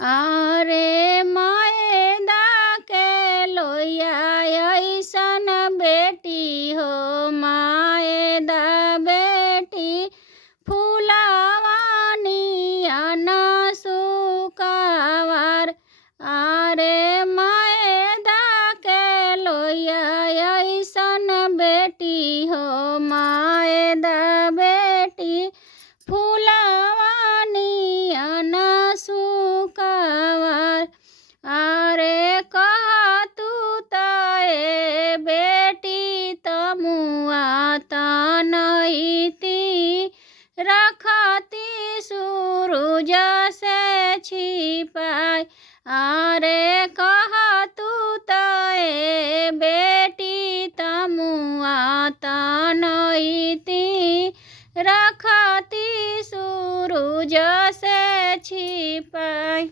अरे मैदा के लोइया ऐसन बेटी हो, मैदा बेटी फुलवानी अन सुकावार। अरे मैदा के लोइया ऐसन बेटी हो, मैदा बेटी फुलवानी अन सुकावार। अरे कह तू तए बेटी तमुआ तनईती रखती सूरज से छिपाई। अरे कह तू तए बेटी तमुआ तनईती रखती सूरज से छिपाई।